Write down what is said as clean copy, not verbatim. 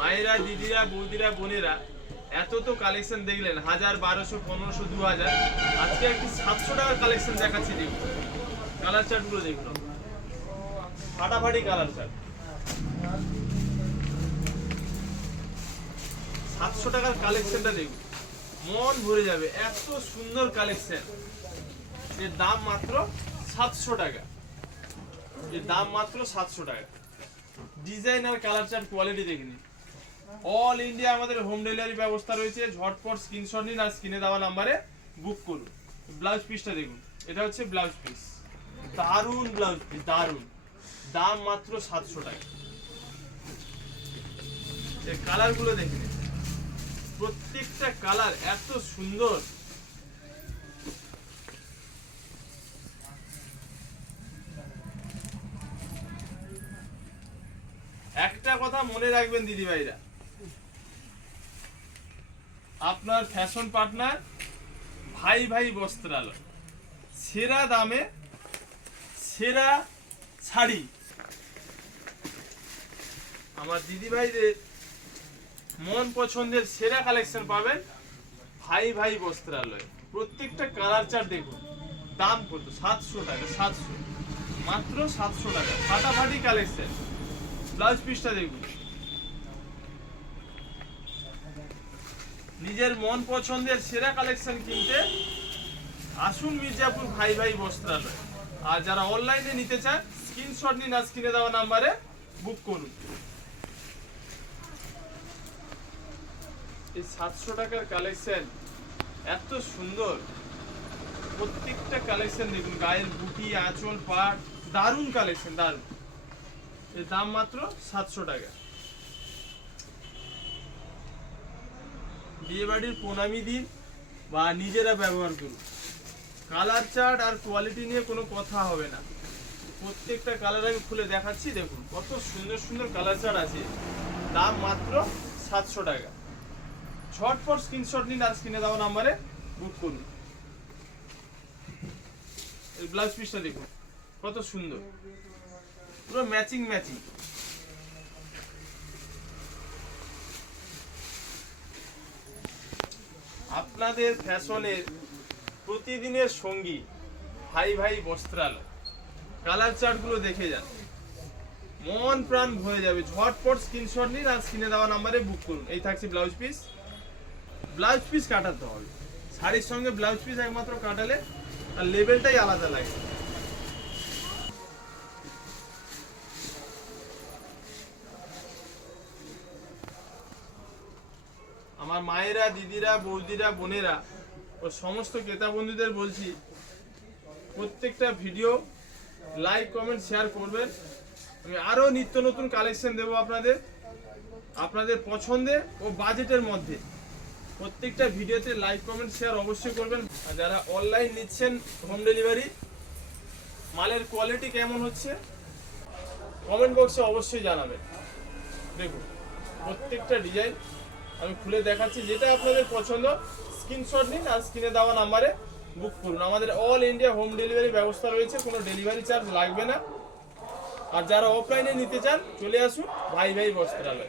মায়েরা, দিদিরা, বৌদিরা, বোনেরা, এত তো কালেকশন দেখলেন, 1000, 1200, 1500, 2000। আজকে একটি 700 টাকার কালেকশন দেখাচ্ছি। দেখুন কালার চার্টগুলো, দেখুন ফাটাফাটি কালার চার্ট। 700 টাকার কালেকশনটা দেখুন, মন ভরে যাবে, এত সুন্দর কালেকশন। এর দাম মাত্র 700 টাকা। এর দাম মাত্র 700 টাকা। ডিজাইন আর কালার চার্ট কোয়ালিটি দেখে নিন। অল ইন্ডিয়া আমাদের হোম ডেলিভারি ব্যবস্থা রয়েছে। ঝটপট স্ক্রিনশট নিন আর স্ক্রিনে দেওয়া নাম্বারে বুক করুন। ব্লাউজ পিসটা দেখুন, এটা হচ্ছে ব্লাউজ পিস। দারুন ব্লাউজ পিস, দারুন। দাম মাত্র 700 টাকা। এই কালারগুলো দেখে নিন, প্রত্যেকটা কালার এত সুন্দর। একটা কথা মনে রাখবেন দিদি ভাইরা, আপনার ফ্যাশন পার্টনার ভাই ভাই বস্ত্রালয়, সেরা দামে সেরা শাড়ি। আমার দিদি ভাইদের মন পছন্দের সেরা কালেকশন পাবেন ভাই ভাই বস্ত্রালয়। প্রত্যেকটা কালার চার্ট দেখুন, দাম কত? 700 টাকা। 700, মাত্র 700 টাকা। ফাটাফাটি কালেকশন। ব্লাউজ পিসটা দেখুন, নিজের মন পছন্দের সেরা কালেকশন কিনতে আসুন মির্জাপুর ভাই ভাই বস্ত্রালয়। আর যারা অনলাইনে নিতে চান, স্ক্রিনশট নিন আর স্ক্রিনে দেওয়া নাম্বারে বুক করুন। এই 700 টাকার কালেকশন এত সুন্দর। প্রত্যেকটা কালেকশন দেখুন, গায়ের বুটি, আঁচল, পাট, দারুণ কালেকশন, দারুণ। এর দাম মাত্র 700 টাকা। বিয়ে বাড়ির প্রণামী দিন বা নিজেরা ব্যবহার করুন। কালার চার্ট আর কোয়ালিটি নিয়ে কোনো কথা হবে না। প্রত্যেকটা কালার আমি খুলে দেখাচ্ছি, দেখুন কত সুন্দর সুন্দর কালার চার্ট আছে। দাম মাত্র 700 টাকা। ঝটপট স্ক্রিনশট নিন আর স্ক্রিনে দেওয়া নাম্বারে বুক করুন। এই ব্লাউজ পিসটা দেখুন কত সুন্দর, পুরো ম্যাচিং ম্যাচিং। আপনাদের ফ্যাশনের প্রতিদিনের সঙ্গী ভাই ভাই বস্ত্রালয়। কালার চার্টগুলো দেখে যান, মন প্রাণ ভরে যাবে। ঝটপট স্ক্রিনশট নিন আর স্ক্রিনে দেওয়া নাম্বারে বুক করুন। এই থাকছে ব্লাউজ পিস। ব্লাউজ পিস কাটাতে হবে, শাড়ির সঙ্গে ব্লাউজ পিস একমাত্র কাটালে আর লেভেলটাই আলাদা লাগে। আমার মায়েরা, দিদিরা, বৌদিরা, বোনেরা ও সমস্ত ক্রেতা বন্ধুদের বলছি, প্রত্যেকটা ভিডিও লাইক, কমেন্ট, শেয়ার করবেন। আমি আরও নিত্য নতুন কালেকশন দেবো আপনাদের পছন্দে ও বাজেটের মধ্যে। প্রত্যেকটা ভিডিওতে লাইক, কমেন্ট, শেয়ার অবশ্যই করবেন। আর যারা অনলাইন নিচ্ছেন হোম ডেলিভারি, মালের কোয়ালিটি কেমন হচ্ছে কমেন্ট বক্সে অবশ্যই জানাবেন। দেখুন প্রত্যেকটা ডিজাইন আমি খুলে দেখাচ্ছি, যেটা আপনাদের পছন্দ স্ক্রিনশট নিন আর স্ক্রিনে দেওয়া নাম্বারে বুক করুন। আমাদের অল ইন্ডিয়া হোম ডেলিভারি ব্যবস্থা রয়েছে, কোনো ডেলিভারি চার্জ লাগবে না। আর যারা অফলাইনে নিতে চান, চলে আসুন ভাই ভাই বস্ত্রালয়।